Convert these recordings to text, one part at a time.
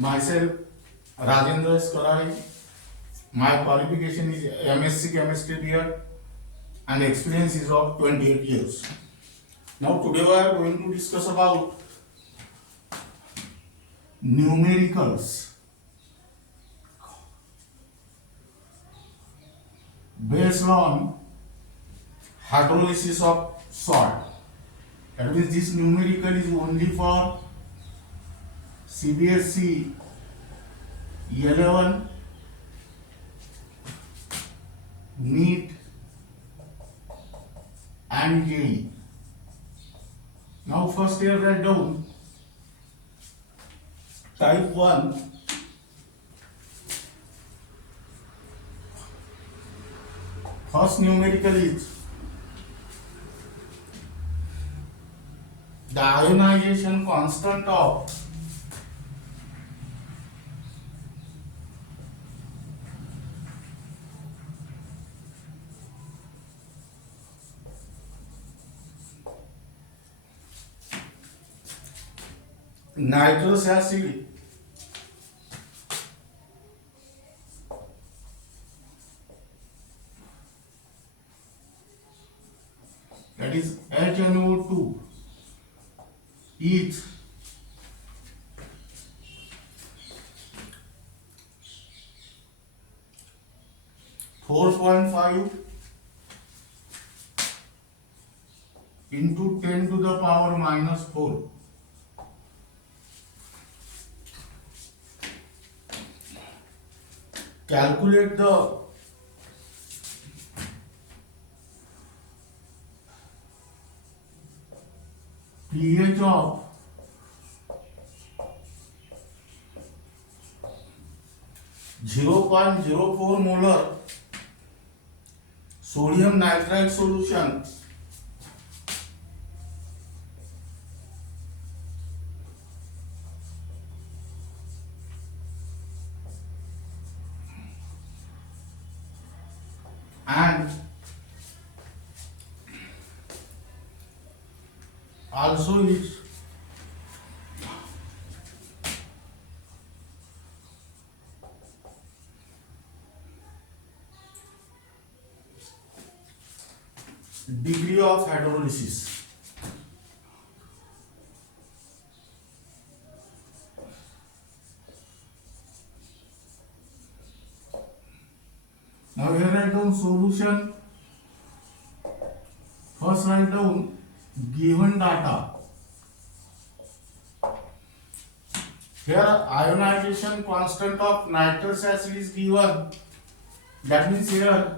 Myself, Rajendra Skarari. My qualification is MSc Chemistry B.Ed and experience is of 28 years. Now today we are going to discuss about numericals based on hydrolysis of salt. That means this numerical is only for CBSE 11, NEET and JEE. Now first here write down type 1 first numerical is the ionization constant of nitrous acid that is HNO2 is 4.5 into 10 to the power minus 4. Calculate the pH of (0.04 molar sodium nitrite solution and also its degree of hydrolysis. Now here write down solution. First write down given data. Here ionization constant of nitrous acid is given. That means here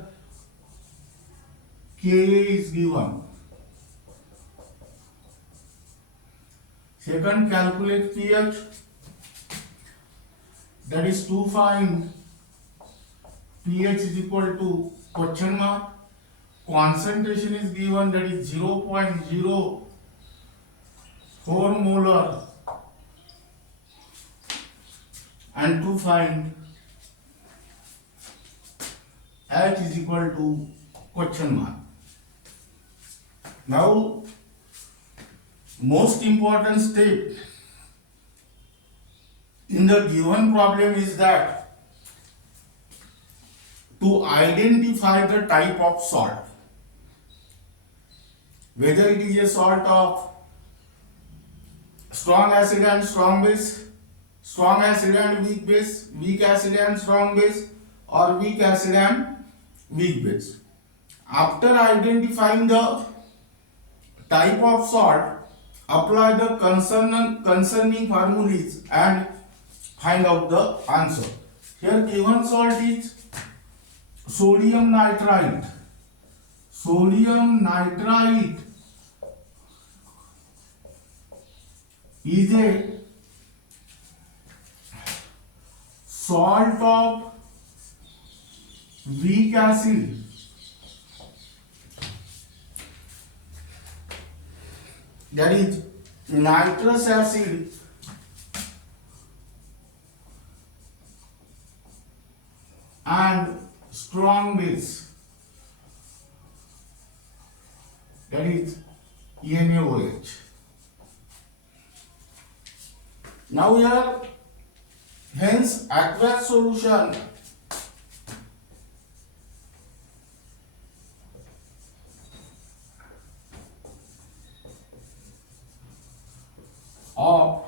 Ka is given. Second, calculate pH. That is to find pH is equal to question mark. Concentration is given, that is 0.04 molar, and to find H is equal to question mark. Now most important step in the given problem is that to identify the type of salt, whether it is a salt of strong acid and strong base, strong acid and weak base, weak acid and strong base, or weak acid and weak base. After identifying the type of salt, apply the concerning formulas and find out the answer. Here given salt is sodium nitrite. Sodium nitrite is a salt of weak acid. That is nitrous acid and strong base. That is NaOH. Now here Hence, aqueous solution of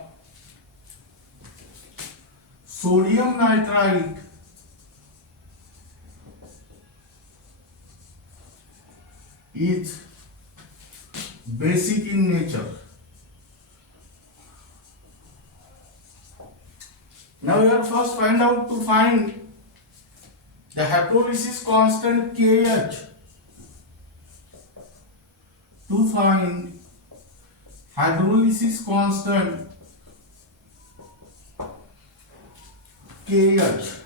sodium nitrite is basic in nature. Now we are first find the hydrolysis constant KH. To find hydrolysis constant KH,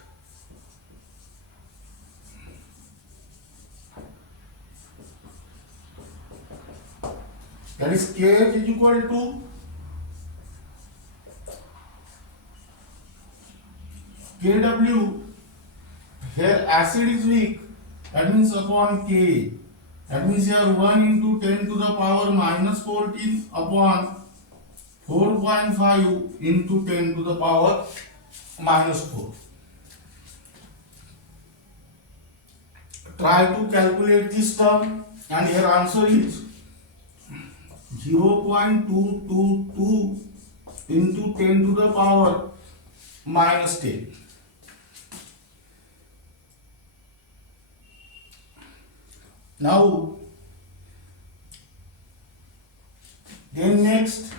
that is KH is equal to KW. Here acid is weak, that means upon K. That means here 1 into 10 to the power minus 14 upon 4.5 into 10 to the power minus 4. Try to calculate this term, and here answer is 0.222 into 10 to the power minus 10. Now, then next,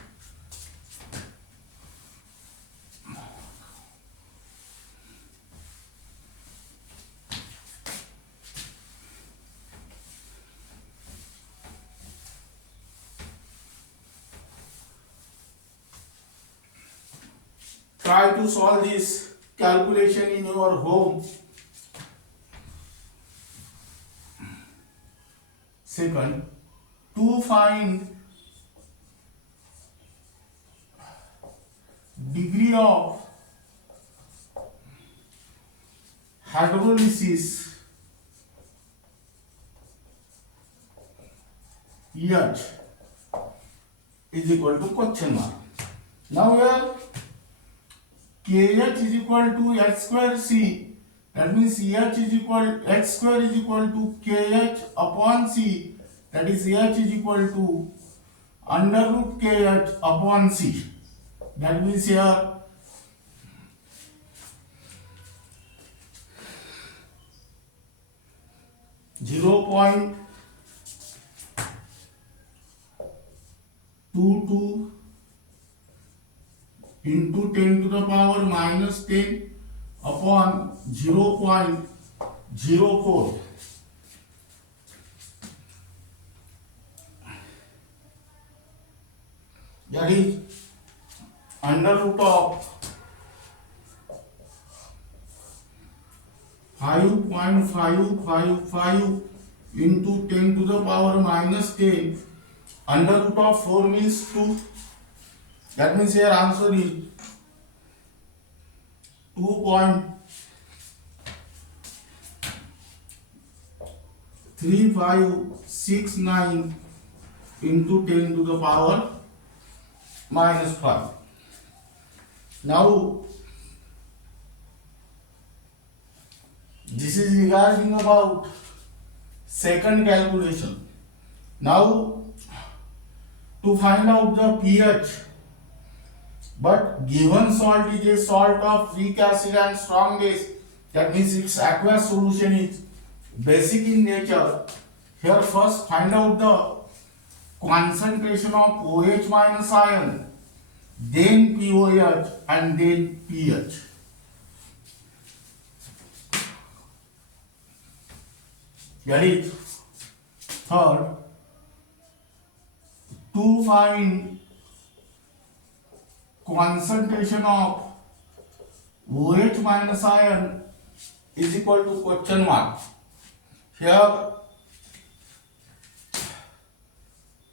try to solve this calculation in your home. Second, to find degree of hydrolysis H is equal to question mark. Now here KH is equal to H square C. That means H square is equal to KH upon C. That is H is equal to under root KH upon C. That means here zero point 22 into 10 to the power minus 10 upon 0.04. That is under root of 5.555 into 10 to the power minus 10. Under root of 4 means 2. That means here answer is 2.3569 into 10 to the power minus 5. Now, this is regarding about second calculation. Now, to find out the pH, but given salt is a salt of weak acid and strong base, that means its aqueous solution is basic in nature. Here first find out the concentration of OH minus ion, then POH and then pH. That is third, to find concentration of OH minus ion is equal to question mark. Here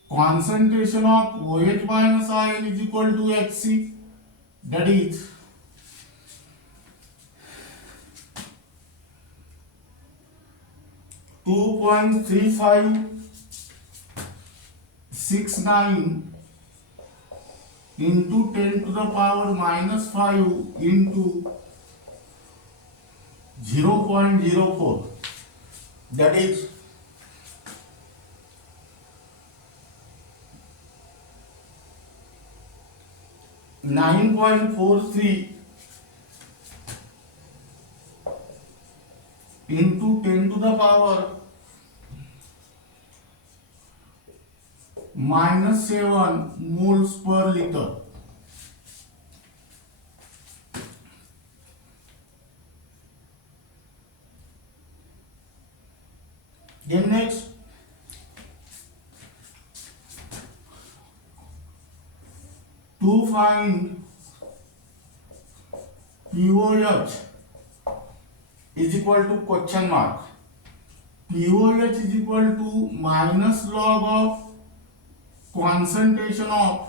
concentration of OH minus ion is equal to Hc, that is 2.3569 into 10 to the power minus 5 into 0.04, that is 9.43 into 10 to the power minus 7 moles per liter. Then next, to find POH is equal to question mark. POH is equal to minus log of concentration of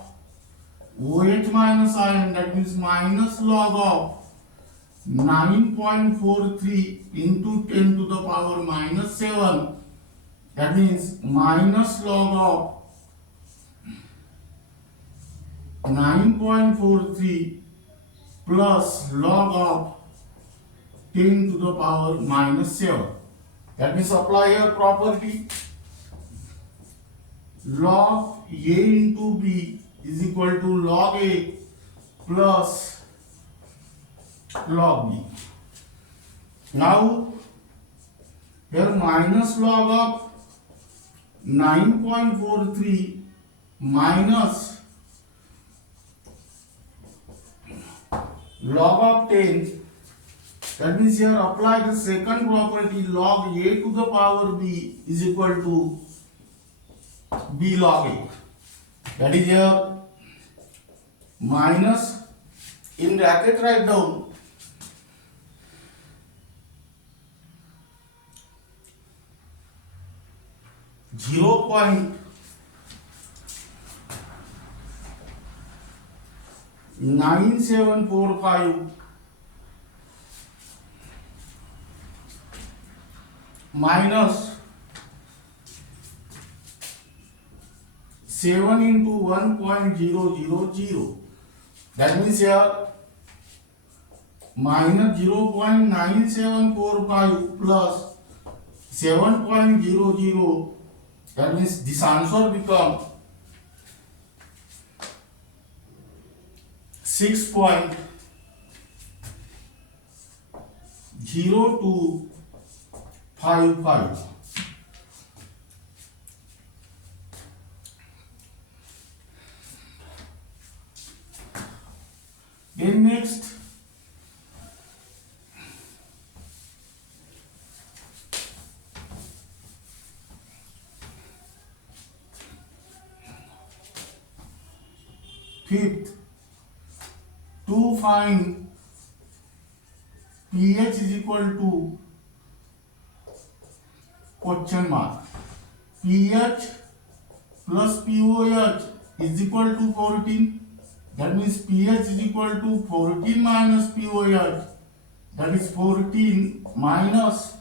OH minus ion, that means minus log of 9.43 into 10 to the power minus 7, that means minus log of 9.43 plus log of 10 to the power minus 7. That means apply your property. Log A into B is equal to log A plus log B. Now here minus log of 9.43 minus log of 10, that means here apply the second property, log A to the power B is equal to B log A. That is here minus, in bracket write down 0.9745 minus 7 into 1.000. That means here minus 0.9745 plus 7.00. That means this answer becomes 6.0255. Then next, fifth, to find pH is equal to question mark. pH plus POH is equal to 14. That means pH is equal to 14 minus POH. That is 14 minus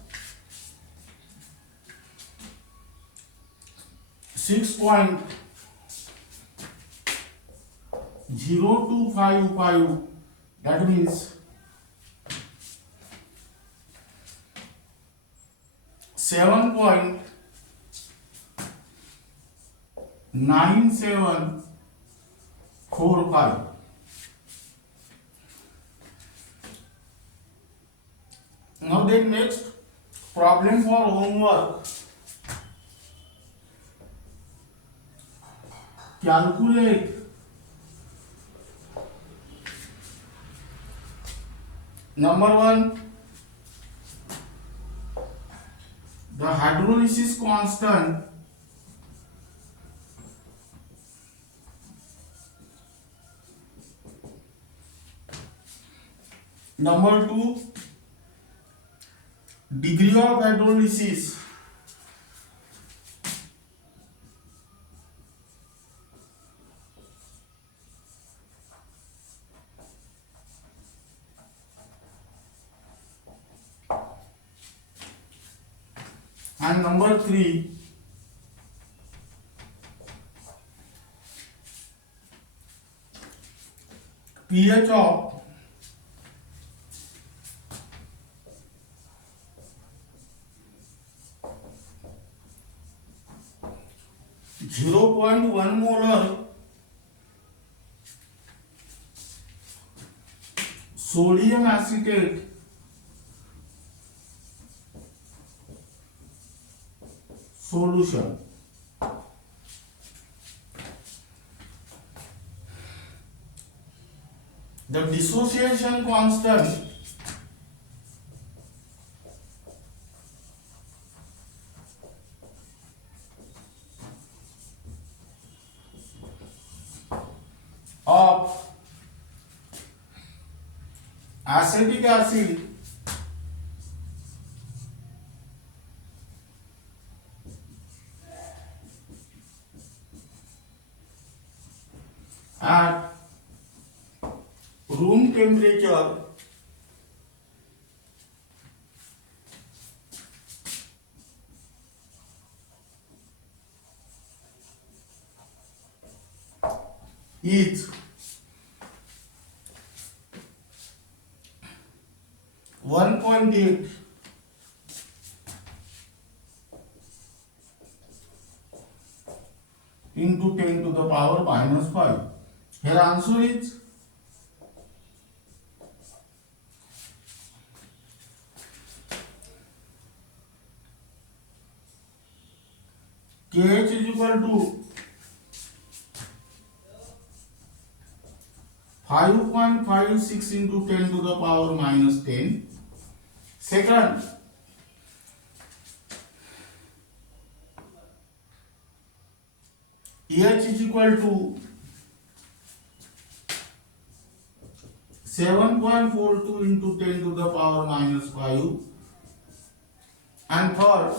6.0255. That means 7.9745. Now then next problem for homework. Calculate number 1, the hydrolysis constant number 2, degree of hydrolysis and number 3, pH of 0.1 molar sodium acetate solution. The dissociation constant of acetic acid at room temperature is 1.8 into 10 to the power minus 5. Here answer is KH is equal to 5.56 into 10 to the power minus 10. Second, H is equal to 7.42 into 10 to the power minus 5. And third,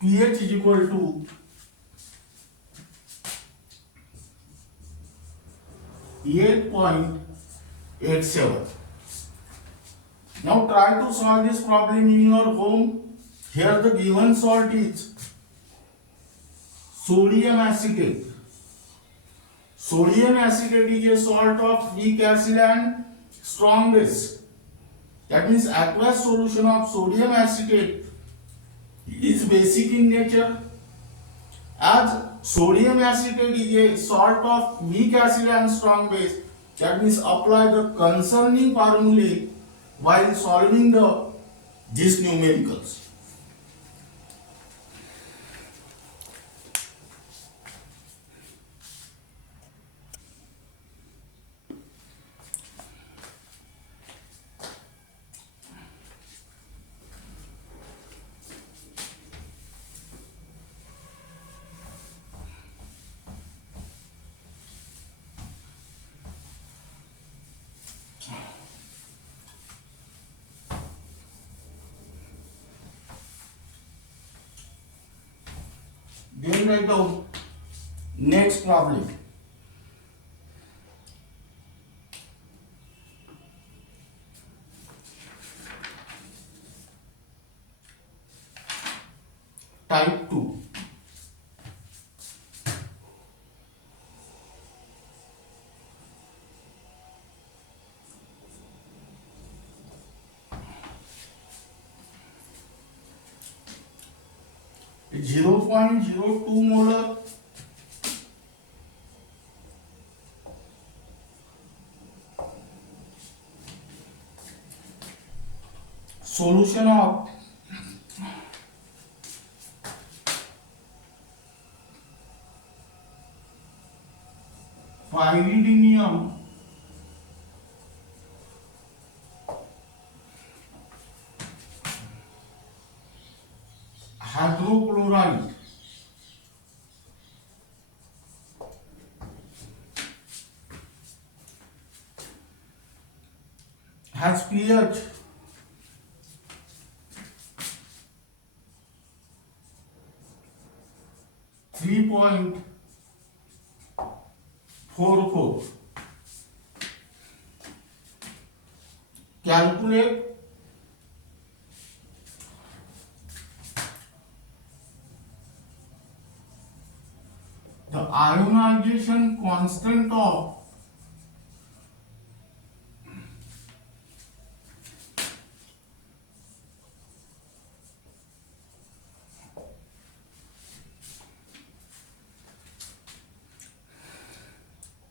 pH is equal to 8.87. Now try to solve this problem in your home. Here the given salt is sodium acetate. Sodium acetate is a salt of weak acid and strong base. That means aqueous solution of sodium acetate is basic in nature. As sodium acetate is a salt of weak acid and strong base, that means apply the concerning formulae while solving these numericals. Then write down next problem. Type 2. It's 0.02 molar solution of pyridinium hydrochloride has pH 3.44. Calculate the ionization constant of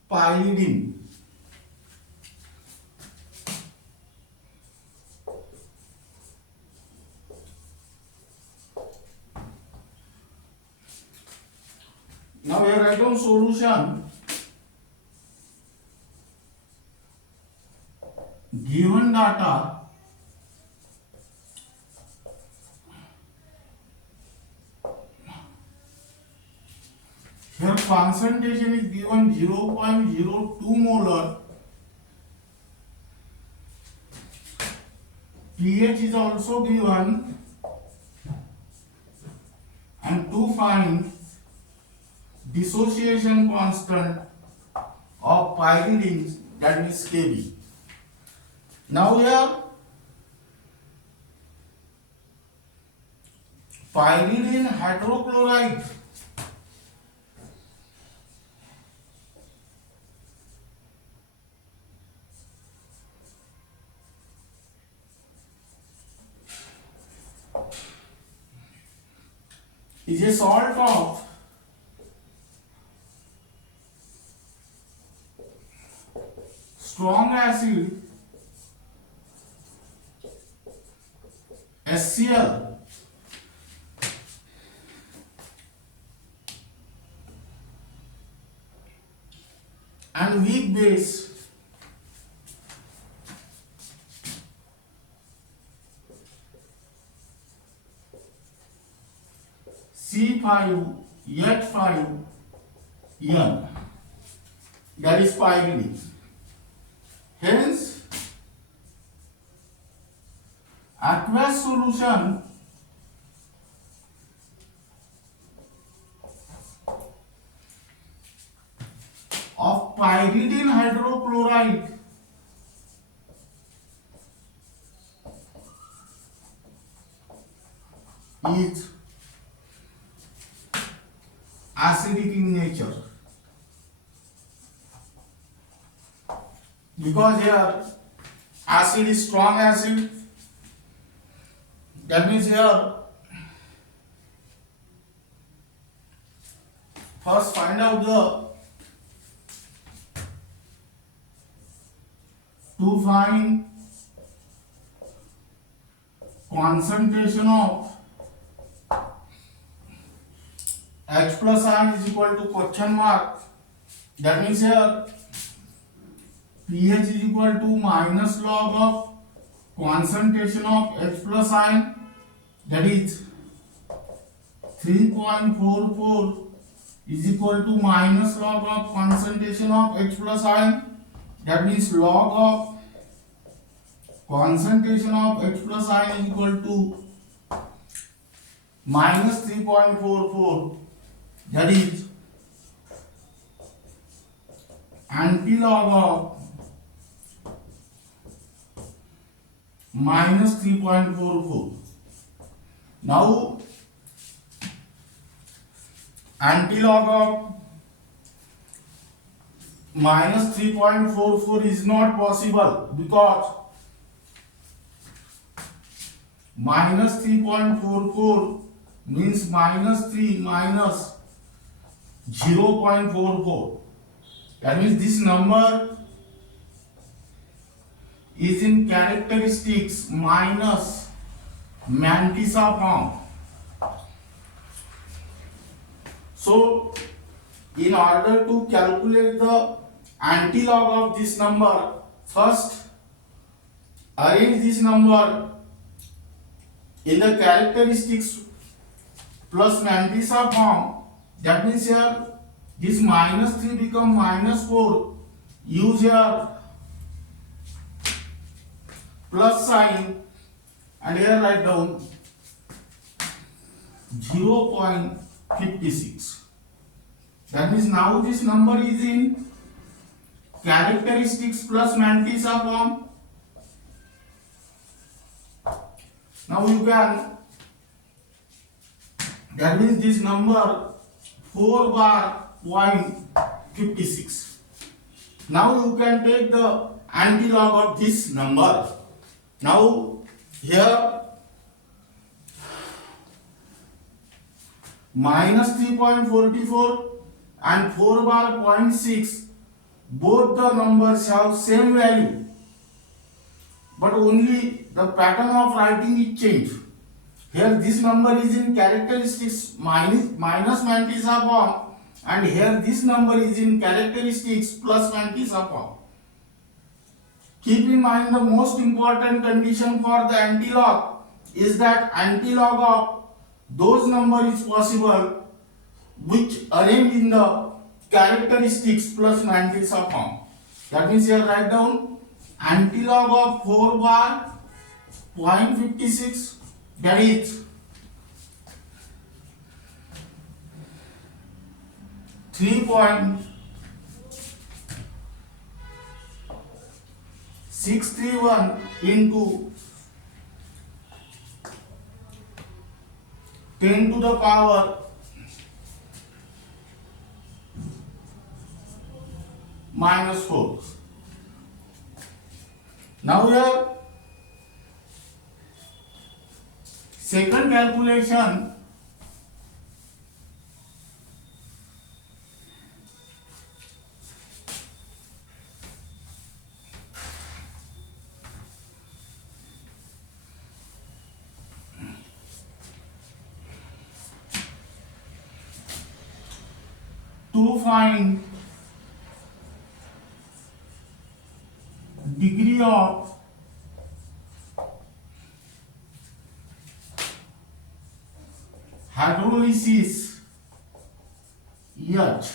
pyridine now we write down solution given data here concentration is given 0.02 molar, pH is also given, and to find dissociation constant of pyridine, that means Kb. Now here pyridine hydrochloride is a salt of strong acid HCl and weak base C5H5N, that is pyridine. Hence, aqueous solution of pyridine hydrochloride is acidic in nature, because here acid is strong acid, that means here first find out to find concentration of H plus ion is equal to question mark, that means here pH is equal to minus log of concentration of H plus ion, that is 3.44 is equal to minus log of concentration of H plus ion, that means log of concentration of H plus ion is equal to minus 3.44, that is antilog of minus 3.44. Now antilog of minus 3.44 is not possible, because minus 3.44 means minus 3 minus 0.44. That means this number is in characteristics minus mantissa form. So, in order to calculate the antilog of this number, first arrange this number in the characteristics plus mantissa form. That means here this minus 3 become minus 4. Use here plus sign and here write down 0.56. That means now this number is in characteristics plus mantissa form. Now you can, that means this number 4 bar 0.56. Now you can take the antilog of this number. Now here minus 3.44 and 4 bar 0.6, both the numbers have same value, but only the pattern of writing is changed. Here this number is in characteristics minus mantis upon, and here this number is in characteristics plus mantis upon. Keep in mind the most important condition for the antilog is that antilog of those numbers is possible which arrange in the characteristics plus mantis upon. That means here write down antilog of 4 bar 0.56, that is 3.631 into 10 to the power minus 4. Now here second calculation, to find degree of hydrolysis H,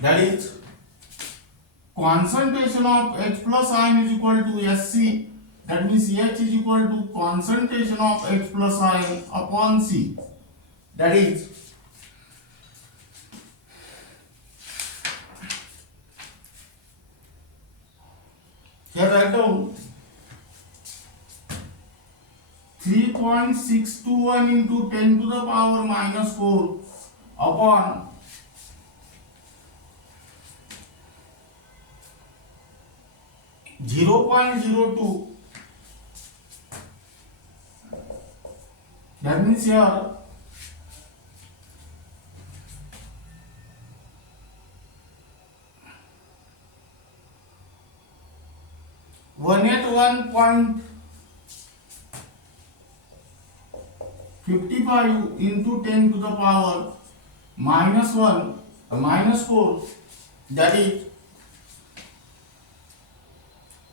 that is concentration of H plus ion is equal to Sc, that means H is equal to concentration of H plus ion upon C, that is here write down 3.621 into 10 to the power minus 4 upon 0.02. That means here 181.55 into 10 to the power minus 4, that is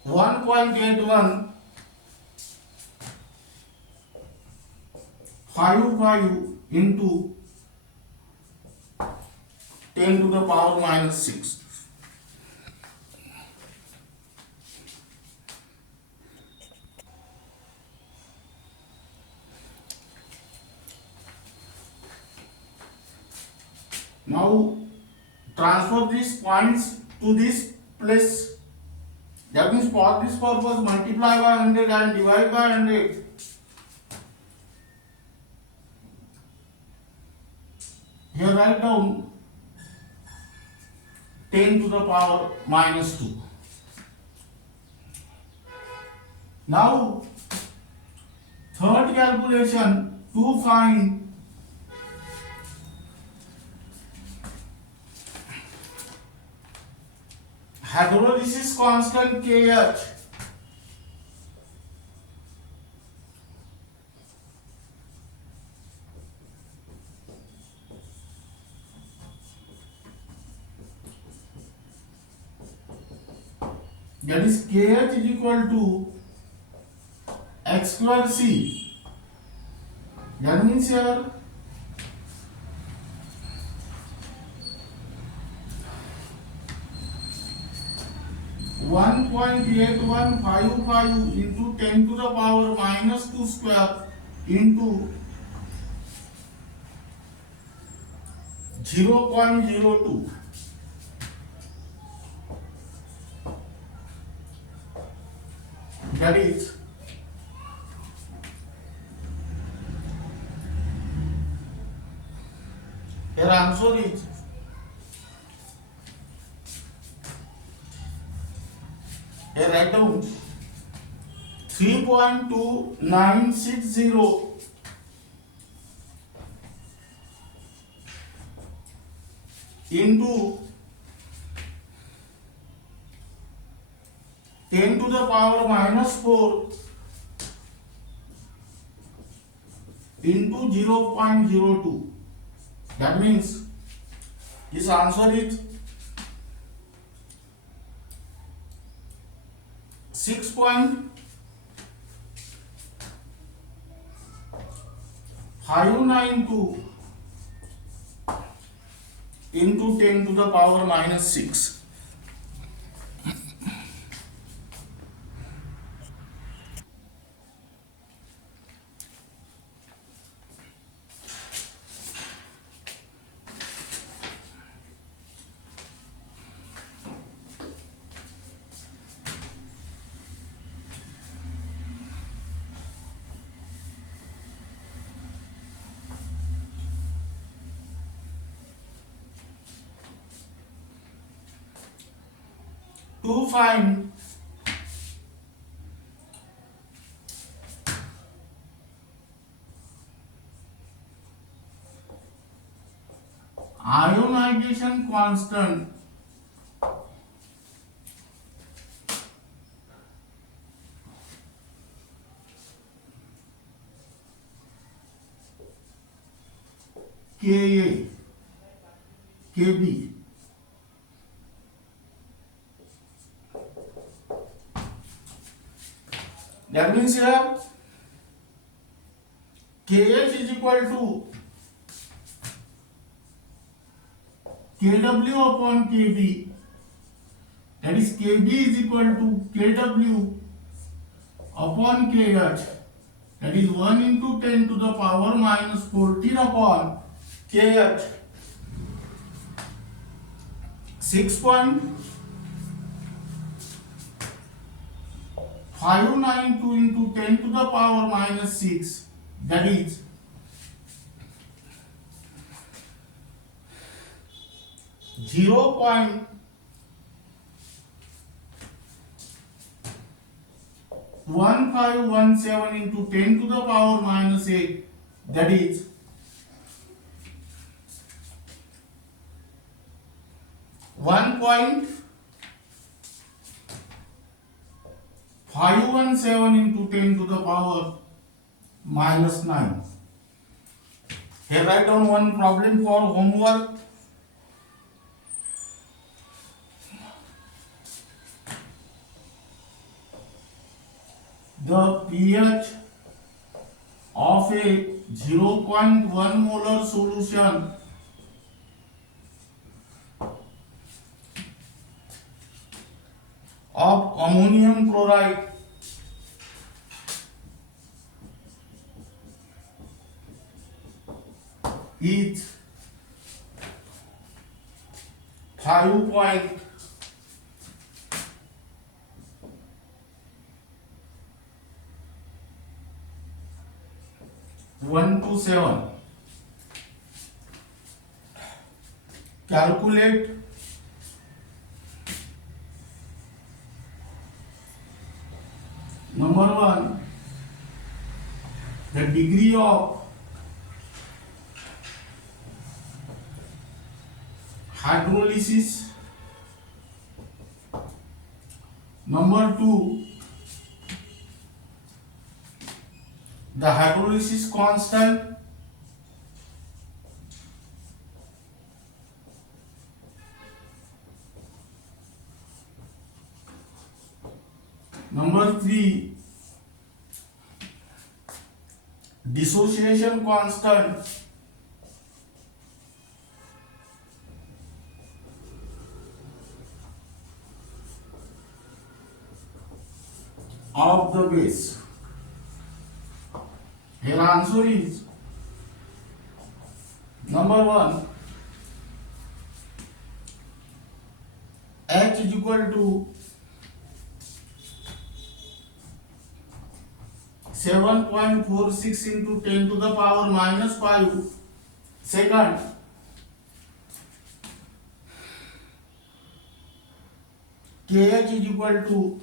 1.8155 into 10 to the power minus 6. Now transfer these points to this place. That means for this purpose multiply by 100 and divide by 100. Here write down 10 to the power minus 2. Now third calculation, to find hydrolysis constant KH. That is KH is equal to X square C. That means here 1.8155 into 10 to the power minus 2 square into 0.02. That is 0.02 Here answer is 3.2960 into 10 to the power minus 4 into 0.02. That means this answer is 6.592 into 10 to the power minus 6. To find ionization constant Ka, Kb, that means here Kh is equal to Kw upon Kb, that is Kb is equal to Kw upon Kh, that is 1 into 10 to the power minus 14 upon Kh. 6.592 into 10 to the power minus 6, that is 0.1517 into 10 to the power minus 8, that is 1.517 into 10 to the power minus 9. Here write down one problem for homework. The pH of a 0.1 molar solution of ammonium chloride is 5.127. Calculate number 1, the degree of hydrolysis. Number 2, the hydrolysis constant. Number 3, dissociation constant. Of the base. Here answer is number 1, H is equal to 7.46 into 10 to the power minus 5. Second, KH is equal to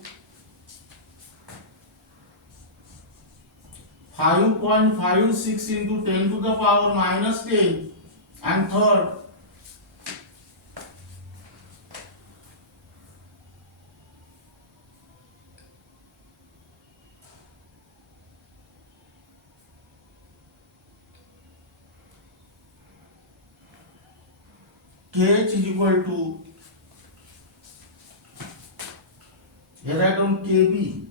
5.56 into 10 to the power minus 10, and third KH is equal to, here I don't KB,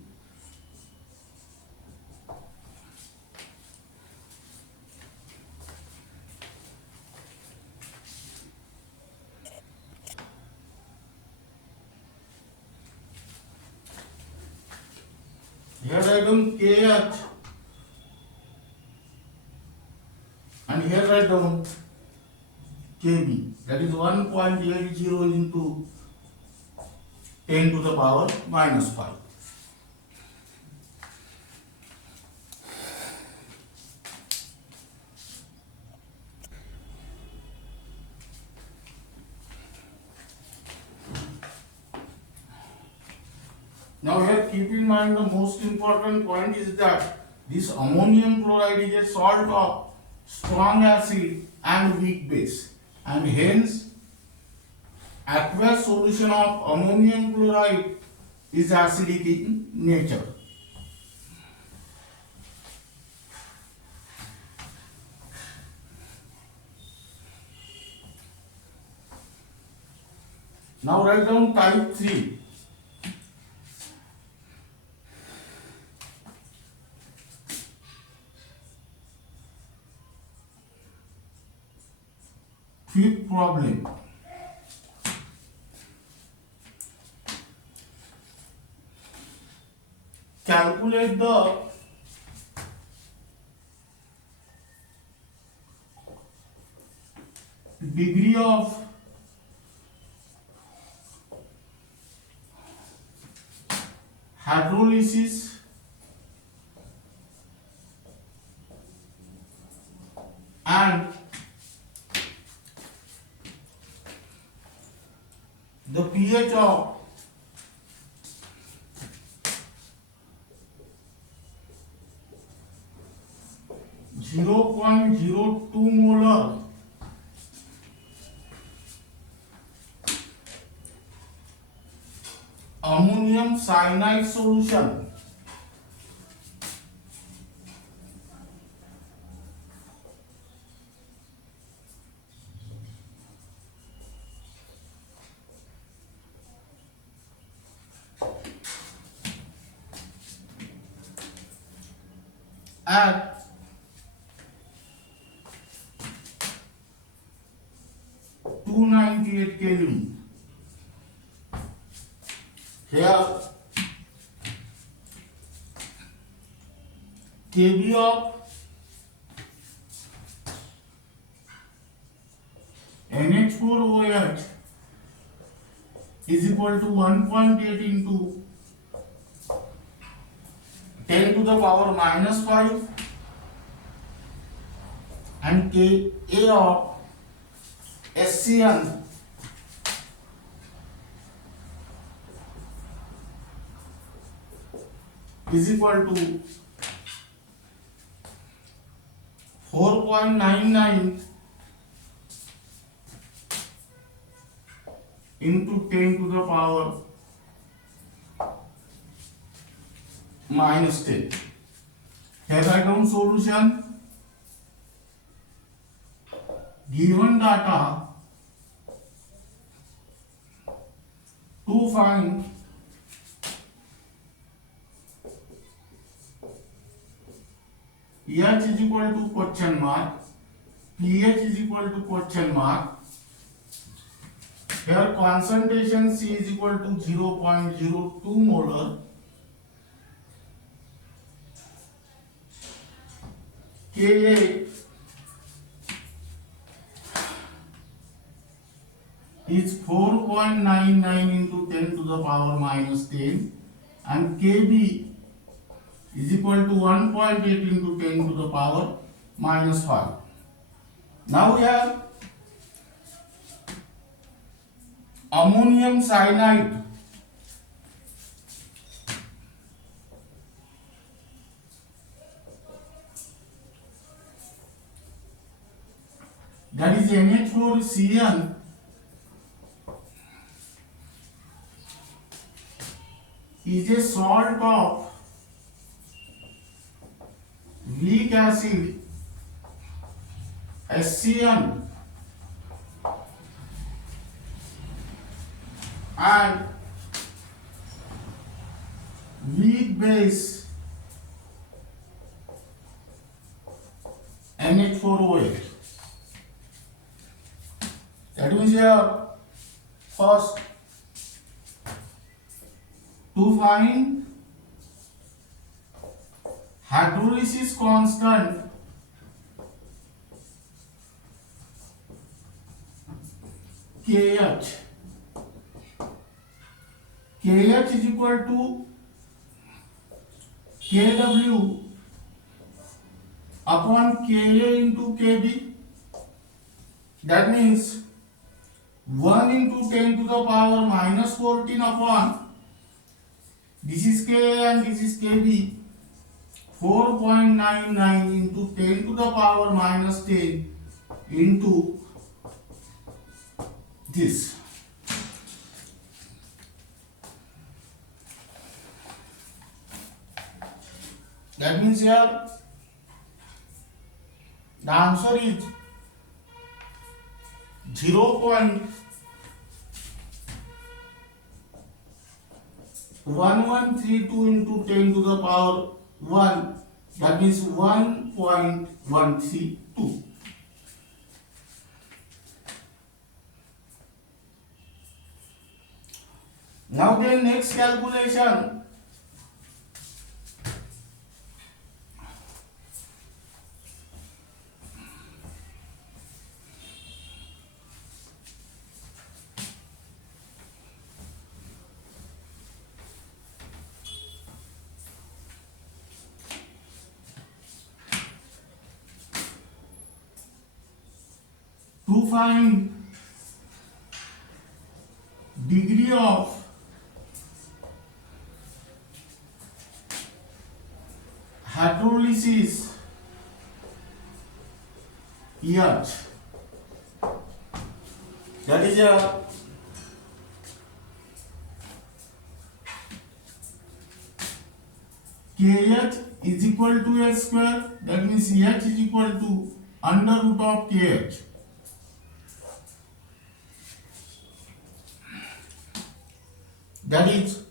here I don't KH, and here I don't KB. That is 1.80 into 10 to the power minus 5. Now here keep in mind the most important point is that this ammonium chloride is a salt of strong acid and weak base, and hence aqueous solution of ammonium chloride is acidic in nature. Now write down type 3. Fifth problem. Calculate the degree of hydrolysis and the pH of 0.02 molar ammonium cyanide solution at 298 Kelvin. Here Kb of NH4OH is equal to 1.8 into 10 to the power minus 5, and Ka of SCN is equal to 4.99 into 10 to the power minus 10. Here I come solution. Given data, to find H is equal to question mark, pH is equal to question mark. Here concentration C is equal to 0.02 molar. Ka is 4.99 into 10 to the power minus 10, and Kb is equal to 1.8 into 10 to the power minus 5. Now we have ammonium cyanide that is NH4Cl is a salt of weak acid HCl and weak base NH4OH. That means here first to find hydrolysis constant KH. KH is equal to KW upon Ka into Kb. That means 1 into 10 to the power minus 14 upon, this is Ka and this is Kb, 4.99 into 10 to the power minus 10 into this. That means here the answer is 0.1132 into 10 to the power 1. That means 1.132. Now then next calculation. To find degree of hydrolysis EH, that is a KH is equal to H square, that means H is equal to under root of KH. That is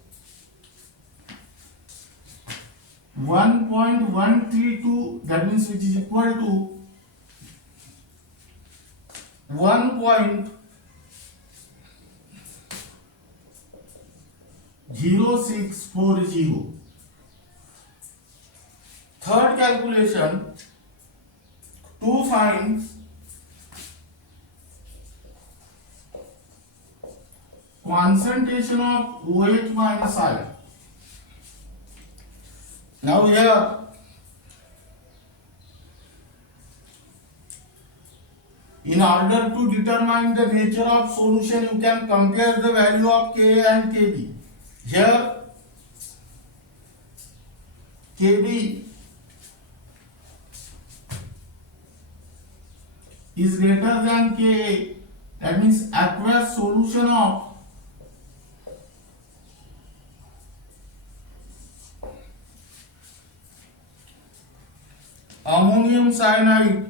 1.132, that means which is equal to 1.0640. Third calculation, to find concentration of OH minus I. Now here in order to determine the nature of solution, you can compare the value of Ka and Kb. Here Kb is greater than Ka, that means aqueous solution of ammonium cyanide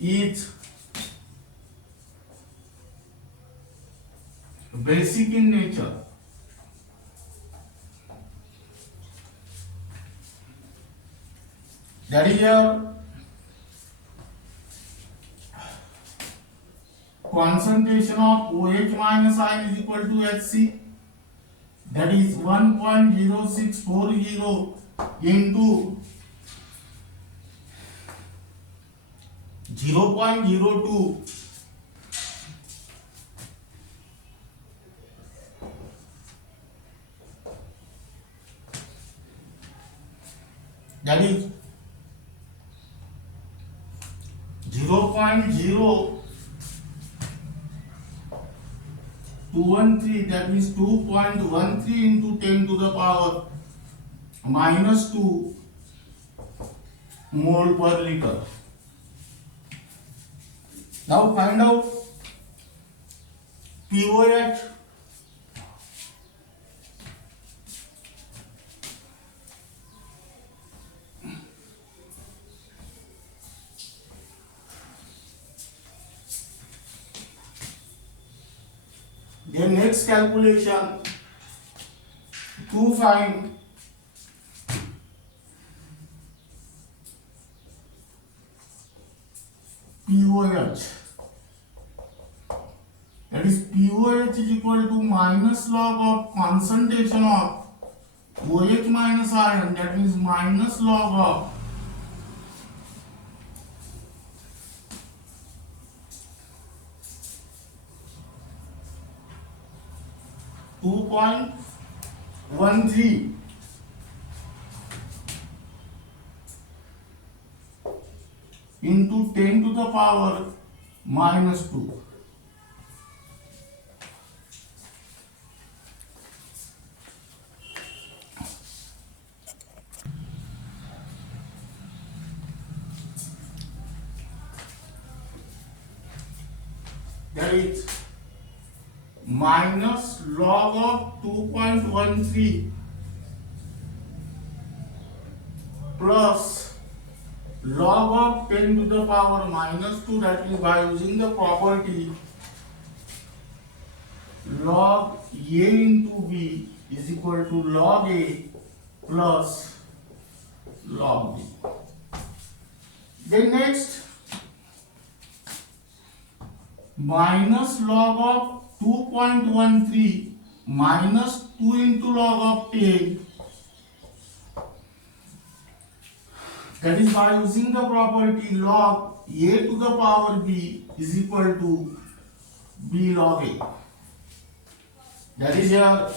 is basic in nature. That is your concentration of OH minus I is equal to Hc, that is 1.0640 into 0.02, that is 0.0 213, that means 2.13 into 10 to the power minus 2 mole per liter. Now find out pOH. Then next calculation to find pOH. That is pOH is equal to minus log of concentration of OH minus ion, that means minus log of two point 13 into 10 to the power minus 2. That is minus log of 2.13 plus log of 10 to the power minus 2, that is by using the property log A into B is equal to log A plus log B. Then next, minus log of 2.13 minus 2 into log of 10, that is by using the property log A to the power B is equal to B log A. That is here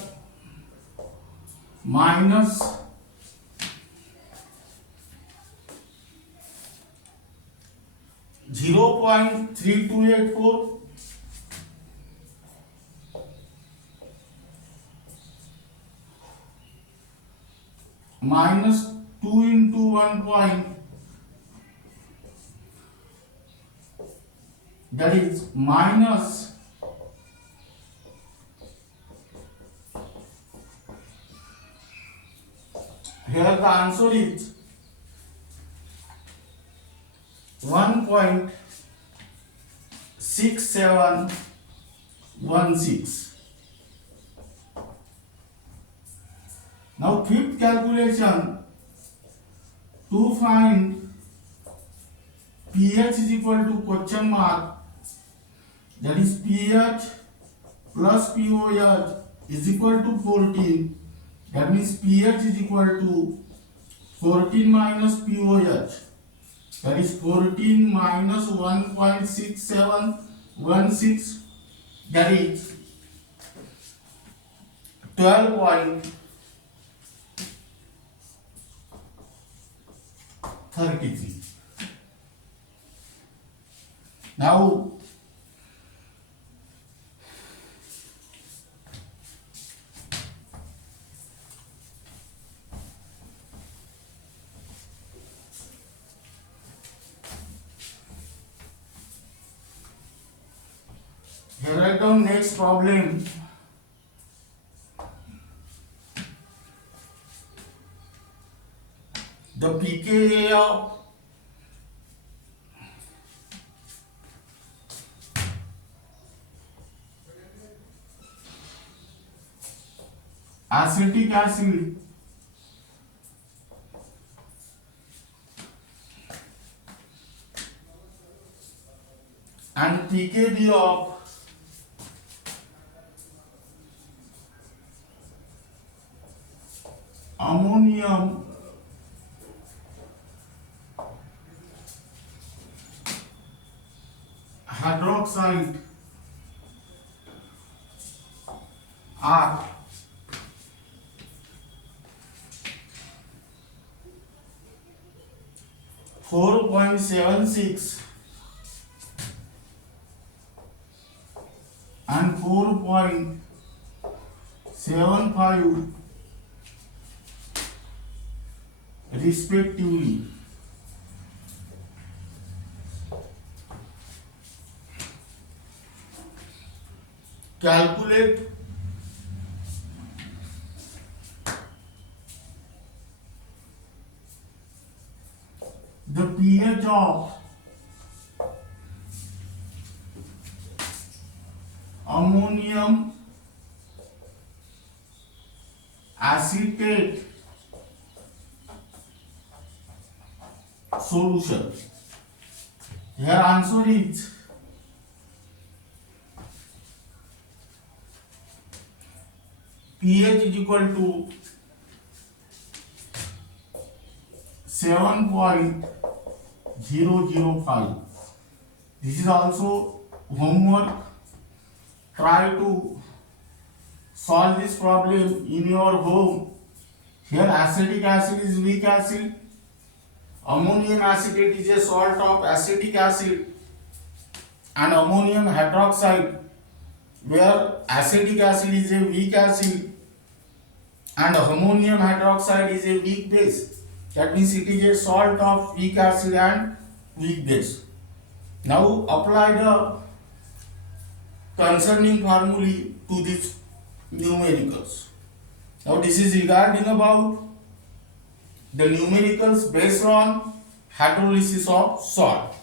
minus (0.3284) minus 2 into 1 point, that is minus here the answer is 1.6716. Now fifth calculation to find pH is equal to question mark, that is pH plus pOH is equal to 14, that means pH is equal to 14 minus pOH, that is 14 minus 1.6716, that is 12.33. Now here write down next problem. The pKa of acetic acid and pKb of ammonium hydroxide are 4.76 and 4.75 respectively. Calculate the pH of ammonium acetate solution. Here answer is pH is equal to 7.005. This is also homework. Try to solve this problem in your home. Here acetic acid is weak acid. Ammonium acetate is a salt of acetic acid, and ammonium hydroxide, where acetic acid is a weak acid and ammonium hydroxide is a weak base. That means it is a salt of weak acid and weak base. Now apply the concerning formulae to these numericals. Now this is regarding about the numericals based on hydrolysis of salt.